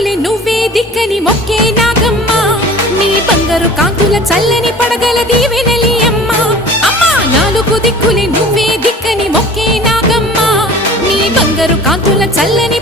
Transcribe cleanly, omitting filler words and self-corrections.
దిక్కులే నువ్వే దిక్కని మొక్కే నాగమ్మ నీ బంగారు కాంతుల చల్లని పడగల దీవెనలి అమ్మ అమ్మా నాలుగు దిక్కులే నువ్వే దిక్కని మొక్కే నాగమ్మ నీ బంగారు కాంతుల చల్లని